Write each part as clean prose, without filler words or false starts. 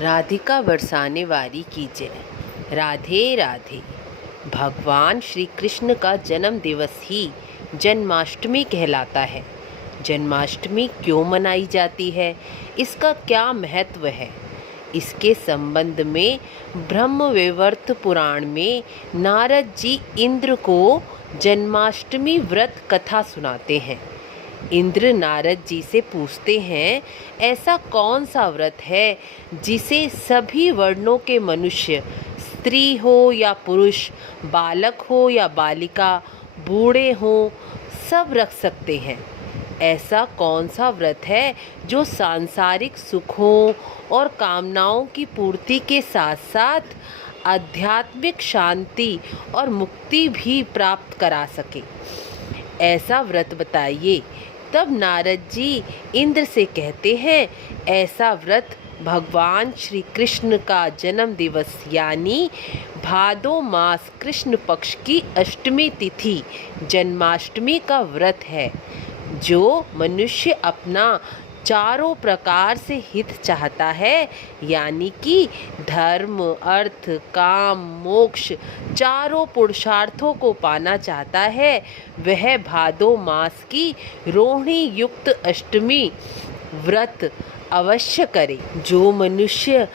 राधिका बरसाने वाली की जय। राधे राधे। भगवान श्री कृष्ण का जन्म दिवस ही जन्माष्टमी कहलाता है। जन्माष्टमी क्यों मनाई जाती है, इसका क्या महत्व है, इसके संबंध में ब्रह्मवैवर्त पुराण में नारद जी इंद्र को जन्माष्टमी व्रत कथा सुनाते हैं। इंद्र नारद जी से पूछते हैं, ऐसा कौन सा व्रत है जिसे सभी वर्णों के मनुष्य, स्त्री हो या पुरुष, बालक हो या बालिका, बूढ़े हो, सब रख सकते हैं। ऐसा कौन सा व्रत है जो सांसारिक सुखों और कामनाओं की पूर्ति के साथ साथ आध्यात्मिक शांति और मुक्ति भी प्राप्त करा सके। ऐसा व्रत बताइए। तब नारद जी इंद्र से कहते हैं, ऐसा व्रत भगवान श्री कृष्ण का जन्म दिवस यानी भादो मास कृष्ण पक्ष की अष्टमी तिथि जन्माष्टमी का व्रत है, जो मनुष्य अपना चारों प्रकार से हित चाहता है, यानी कि धर्म, अर्थ, काम, मोक्ष चारों पुरुषार्थों को पाना चाहता है, वह भादो मास की रोहिणी युक्त अष्टमी व्रत अवश्य करे। जो मनुष्य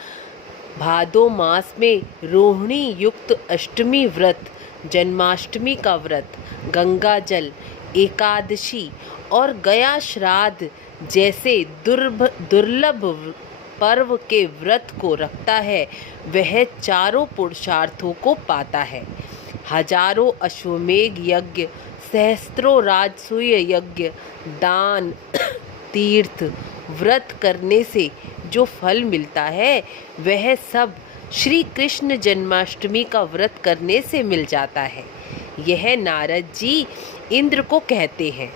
भादो मास में रोहिणी युक्त अष्टमी व्रत, जन्माष्टमी का व्रत, गंगा जल, एकादशी और गया श्राद्ध जैसे दुर्लभ पर्व के व्रत को रखता है, वह चारों पुरुषार्थों को पाता है। हजारों अश्वमेघ यज्ञ, सहस्त्रों राजसूय यज्ञ, दान, तीर्थ, व्रत करने से जो फल मिलता है, वह सब श्री कृष्ण जन्माष्टमी का व्रत करने से मिल जाता है। यह नारद जी इंद्र को कहते हैं।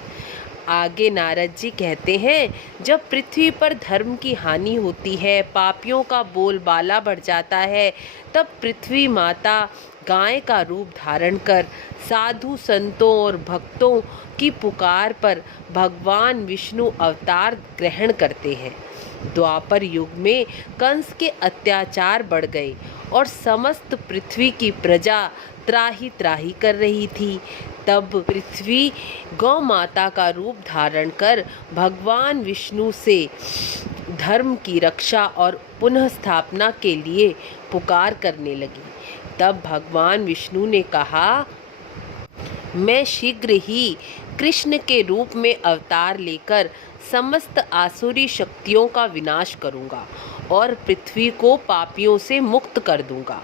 आगे नारद जी कहते हैं, जब पृथ्वी पर धर्म की हानि होती है, पापियों का बोलबाला बढ़ जाता है, तब पृथ्वी माता गाय का रूप धारण कर साधु संतों और भक्तों की पुकार पर भगवान विष्णु अवतार ग्रहण करते हैं। द्वापर युग में कंस के अत्याचार बढ़ गए और समस्त पृथ्वी की प्रजा त्राही त्राही कर रही थी। तब पृथ्वी गौ माता का रूप धारण कर भगवान विष्णु से धर्म की रक्षा और पुनः स्थापना के लिए पुकार करने लगी। तब भगवान विष्णु ने कहा, मैं शीघ्र ही कृष्ण के रूप में अवतार लेकर समस्त आसुरी शक्तियों का विनाश करूंगा और पृथ्वी को पापियों से मुक्त कर दूंगा।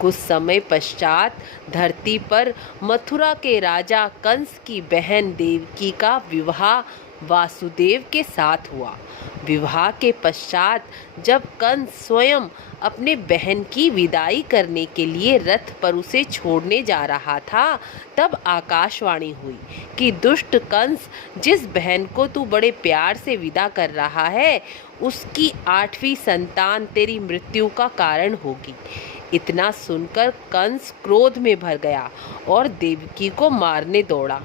कुछ समय पश्चात धरती पर मथुरा के राजा कंस की बहन देवकी का विवाह वासुदेव के साथ हुआ। विवाह के पश्चात जब कंस स्वयं अपने बहन की विदाई करने के लिए रथ पर उसे छोड़ने जा रहा था, तब आकाशवाणी हुई कि दुष्ट कंस, जिस बहन को तू बड़े प्यार से विदा कर रहा है, उसकी 8वीं संतान तेरी मृत्यु का कारण होगी। इतना सुनकर कंस क्रोध में भर गया और देवकी को मारने दौड़ा।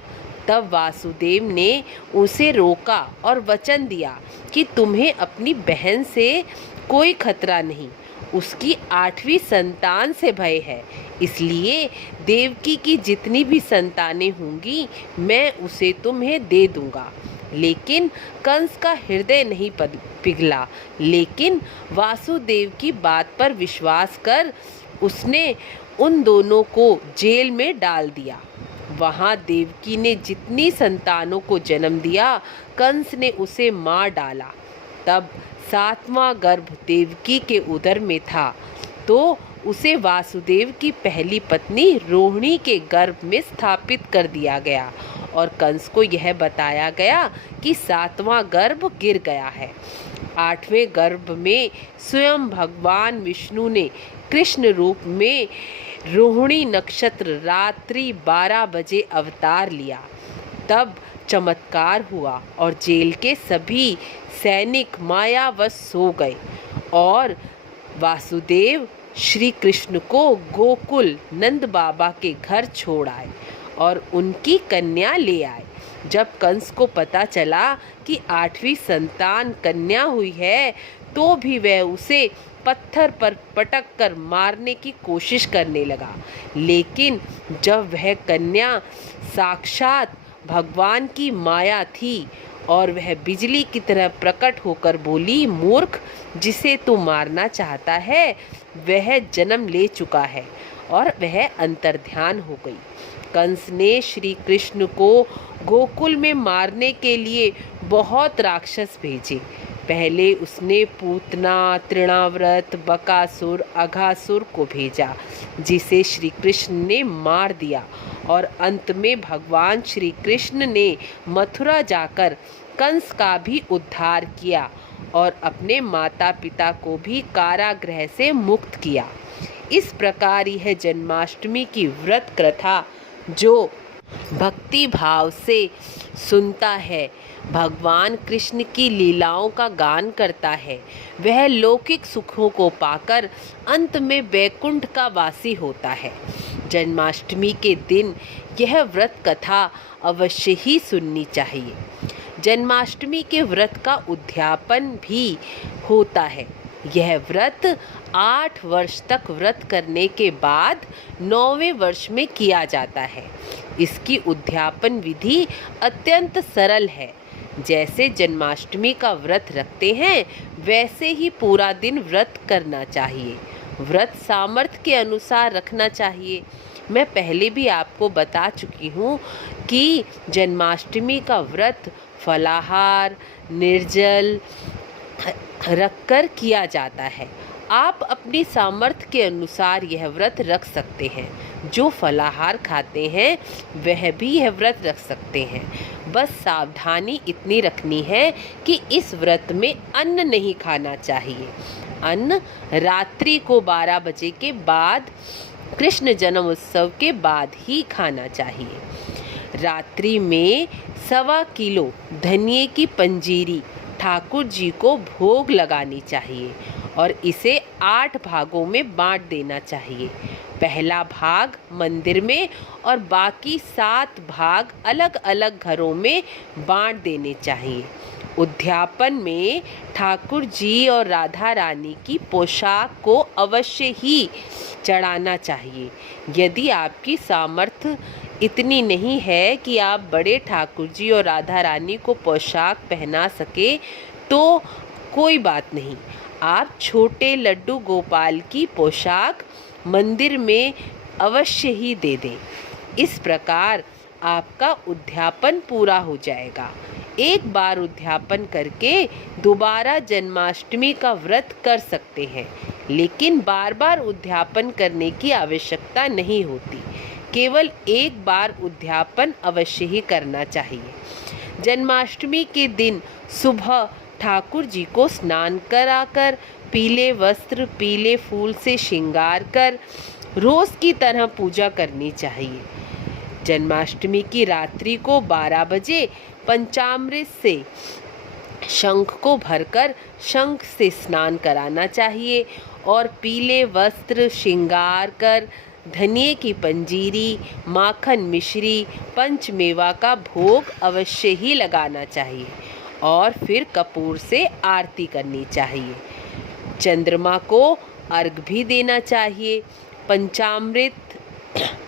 तब वासुदेव ने उसे रोका और वचन दिया कि तुम्हें अपनी बहन से कोई खतरा नहीं, उसकी 8वीं संतान से भय है, इसलिए देवकी की जितनी भी संतानें होंगी मैं उसे तुम्हें दे दूंगा। लेकिन कंस का हृदय नहीं पिघला, लेकिन वासुदेव की बात पर विश्वास कर उसने उन दोनों को जेल में डाल दिया। वहाँ देवकी ने जितनी संतानों को जन्म दिया, कंस ने उसे मार डाला। तब 7वां गर्भ देवकी के उदर में था, तो उसे वासुदेव की पहली पत्नी रोहिणी के गर्भ में स्थापित कर दिया गया और कंस को यह बताया गया कि 7वां गर्भ गिर गया है। 8वें गर्भ में स्वयं भगवान विष्णु ने कृष्ण रूप में रोहिणी नक्षत्र रात्रि 12 बजे अवतार लिया। तब चमत्कार हुआ और जेल के सभी सैनिक मायावश सो गए और वासुदेव श्री कृष्ण को गोकुल नंद बाबा के घर छोड़ आए और उनकी कन्या ले आए। जब कंस को पता चला कि 8वीं संतान कन्या हुई है, तो भी वह उसे पत्थर पर पटक कर मारने की कोशिश करने लगा। लेकिन जब वह कन्या साक्षात भगवान की माया थी और वह बिजली की तरह प्रकट होकर बोली, मूर्ख, जिसे तू मारना चाहता है वह जन्म ले चुका है, और वह अंतर्ध्यान हो गई। कंस ने श्री कृष्ण को गोकुल में मारने के लिए बहुत राक्षस भेजे। पहले उसने पूतना, तृणाव्रत, बकासुर, अघासुर को भेजा, जिसे श्री कृष्ण ने मार दिया, और अंत में भगवान श्री कृष्ण ने मथुरा जाकर कंस का भी उद्धार किया और अपने माता पिता को भी कारागृह से मुक्त किया। इस प्रकार यह जन्माष्टमी की व्रत कथा जो भक्ति भाव से सुनता है, भगवान कृष्ण की लीलाओं का गान करता है, वह लौकिक सुखों को पाकर अंत में वैकुंठ का वासी होता है। जन्माष्टमी के दिन यह व्रत कथा अवश्य ही सुननी चाहिए। जन्माष्टमी के व्रत का उद्यापन भी होता है। यह व्रत 8 वर्ष तक व्रत करने के बाद 9वें वर्ष में किया जाता है। इसकी उद्यापन विधि अत्यंत सरल है। जैसे जन्माष्टमी का व्रत रखते हैं वैसे ही पूरा दिन व्रत करना चाहिए। व्रत सामर्थ्य के अनुसार रखना चाहिए। मैं पहले भी आपको बता चुकी हूँ कि जन्माष्टमी का व्रत फलाहार, निर्जल रखकर किया जाता है। आप अपनी सामर्थ्य के अनुसार यह व्रत रख सकते हैं। जो फलाहार खाते हैं वह भी यह व्रत रख सकते हैं। बस सावधानी इतनी रखनी है कि इस व्रत में अन्न नहीं खाना चाहिए। अन्न रात्रि को 12 बजे के बाद, कृष्ण जन्म उत्सव के बाद ही खाना चाहिए। रात्रि में 1.25 किलो धनिये की पंजीरी ठाकुर जी को भोग लगानी चाहिए और इसे 8 भागों में बांट देना चाहिए। पहला भाग मंदिर में और बाकी 7 भाग अलग अलग घरों में बांट देने चाहिए। उद्यापन में ठाकुर जी और राधा रानी की पोशाक को अवश्य ही चढ़ाना चाहिए। यदि आपकी सामर्थ्य इतनी नहीं है कि आप बड़े ठाकुर जी और राधा रानी को पोशाक पहना सके तो कोई बात नहीं, आप छोटे लड्डू गोपाल की पोशाक मंदिर में अवश्य ही दे दें। इस प्रकार आपका उद्यापन पूरा हो जाएगा। एक बार उद्यापन करके दोबारा जन्माष्टमी का व्रत कर सकते हैं, लेकिन बार बार उद्यापन करने की आवश्यकता नहीं होती। केवल एक बार उद्यापन अवश्य ही करना चाहिए। जन्माष्टमी के दिन सुबह ठाकुर जी को स्नान कराकर, पीले वस्त्र, पीले फूल से श्रृंगार कर रोज की तरह पूजा करनी चाहिए। जन्माष्टमी की रात्रि को 12 बजे पंचामृत से शंख को भरकर शंख से स्नान कराना चाहिए और पीले वस्त्र श्रृंगार कर धनिये की पंजीरी, माखन मिश्री, पंचमेवा का भोग अवश्य ही लगाना चाहिए और फिर कपूर से आरती करनी चाहिए। चंद्रमा को अर्घ भी देना चाहिए। पंचामृत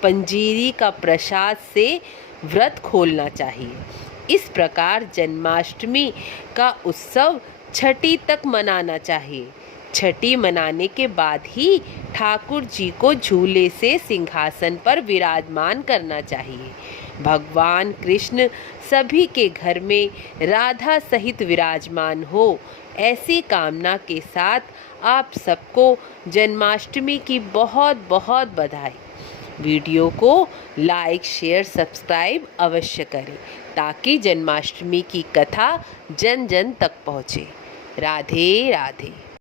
पंजीरी का प्रसाद से व्रत खोलना चाहिए। इस प्रकार जन्माष्टमी का उत्सव छठी तक मनाना चाहिए। छठी मनाने के बाद ही ठाकुर जी को झूले से सिंहासन पर विराजमान करना चाहिए। भगवान कृष्ण सभी के घर में राधा सहित विराजमान हो, ऐसी कामना के साथ आप सबको जन्माष्टमी की बहुत बहुत बधाई। वीडियो को लाइक, शेयर, सब्सक्राइब अवश्य करें ताकि जन्माष्टमी की कथा जन जन तक पहुँचे। राधे राधे।